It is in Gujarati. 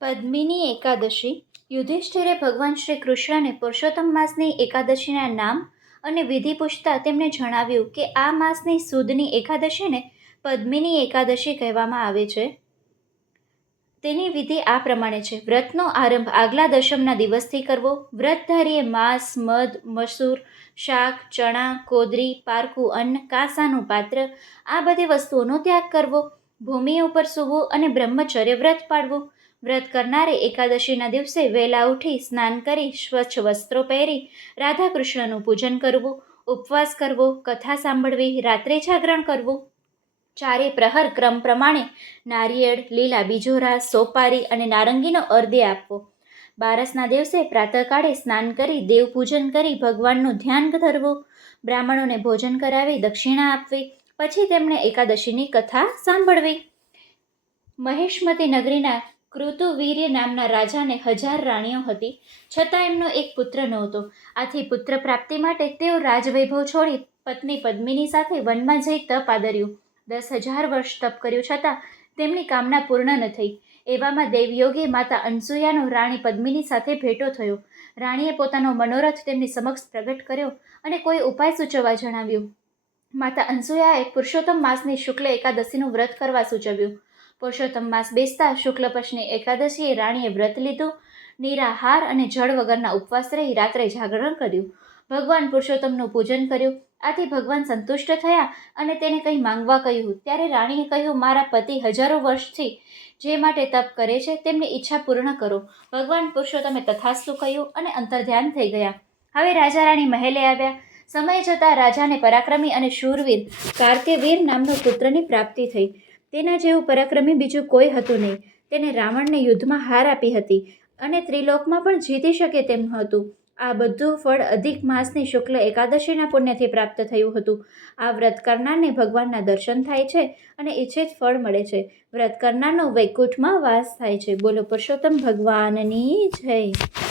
પદ્મિની એકાદશી. યુધિષ્ઠિરે ભગવાન શ્રી કૃષ્ણને પુરુષોત્તમ માસની એકાદશીના નામ અને વિધિ પૂછતા તેમણે જણાવ્યું કે આ માસની સુદની એકાદશીને પદ્મિની એકાદશી કહેવામાં આવે છે. તેની વિધિ આ પ્રમાણે છે. વ્રતનો આરંભ આગલા દશમના દિવસથી કરવો. વ્રતધારીએ માંસ, મધ, મસૂર, શાક, ચણા, કોદરી, પારકું અન્ન, કાંસાનું પાત્ર આ બધી વસ્તુઓનો ત્યાગ કરવો. ભૂમિ ઉપર સૂવું અને બ્રહ્મચર્ય વ્રત પાળવું. વ્રત કરનારે એકાદશીના દિવસે વહેલા ઉઠી સ્નાન કરી સ્વચ્છ વસ્ત્રો પહેરી રાધા કૃષ્ણનું પૂજન કરવું, ઉપવાસ કરવો, કથા સાંભળવી, રાત્રે જાગરણ કરવું. ચારે પ્રહર ક્રમ પ્રમાણે નારિયેળ, લીલા બીજોરા, સોપારી અને નારંગીનો અર્ધ્ય આપવો. બારસના દિવસે પ્રાતઃકાળે સ્નાન કરી દેવપૂજન કરી ભગવાનનું ધ્યાન ધરવું. બ્રાહ્મણોને ભોજન કરાવી દક્ષિણા આપવી. પછી તેમણે એકાદશીની કથા સાંભળવી. મહેશમતી નગરીના કૃતુવીર્ય નામના રાજાને 1000 રાણીઓ હતી, છતાં એમનો એક પુત્ર નહોતો. આથી પુત્ર પ્રાપ્તિ માટે તેઓ રાજવૈભવ છોડી પત્ની પદ્મિની સાથે વનમાં જઈ તપ આદર્યું. 10,000 વર્ષ તપ કર્યું છતાં તેમની કામના પૂર્ણ ન થઈ. એવામાં દેવયોગી માતા અનસૂયાનો રાણી પદ્મિની સાથે ભેટો થયો. રાણીએ પોતાનો મનોરથ તેમની સમક્ષ પ્રગટ કર્યો અને કોઈ ઉપાય સૂચવવા જણાવ્યું. માતા અનસૂયાએ પુરુષોત્તમ માસની શુક્લ એકાદશીનું વ્રત કરવા સૂચવ્યું. પુરુષોત્તમ માસ બેસતા શુક્લ પક્ષની એકાદશીએ રાણીએ વ્રત લીધું. નિરાહાર અને જળ વગરના ઉપવાસ રહી રાત્રે જાગરણ કર્યું. ભગવાન પુરુષોત્તમનું પૂજન કર્યું. આથી ભગવાન સંતુષ્ટ થયા અને તેને કંઈ માંગવા કહ્યું. ત્યારે રાણીએ કહ્યું, મારા પતિ હજારો વર્ષથી જે માટે તપ કરે છે તેમની ઈચ્છા પૂર્ણ કરો. ભગવાન પુરુષોત્તમે તથાસ્તુ કહ્યું અને અંતર્ધ્યાન થઈ ગયા. હવે રાજા રાણી મહેલે આવ્યા. સમય જતાં રાજાને પરાક્રમી અને શૂરવીર કાર્ત્યવીર નામનો પુત્રની પ્રાપ્તિ થઈ. તેના જેવું પરાક્રમી બીજું કોઈ હતું નહીં. તેને રાવણને યુદ્ધમાં હાર આપી હતી અને ત્રિલોકમાં પણ જીતી શકે તેમ હતું. આ બધું ફળ અધિક માસની શુક્લ એકાદશીના પુણ્યથી પ્રાપ્ત થયું હતું. આ વ્રત કરનારને ભગવાનના દર્શન થાય છે અને ઈચ્છિત ફળ મળે છે. વ્રત કરનારનો વૈકુંઠમાં વાસ થાય છે. બોલો પુરુષોત્તમ ભગવાનની જય.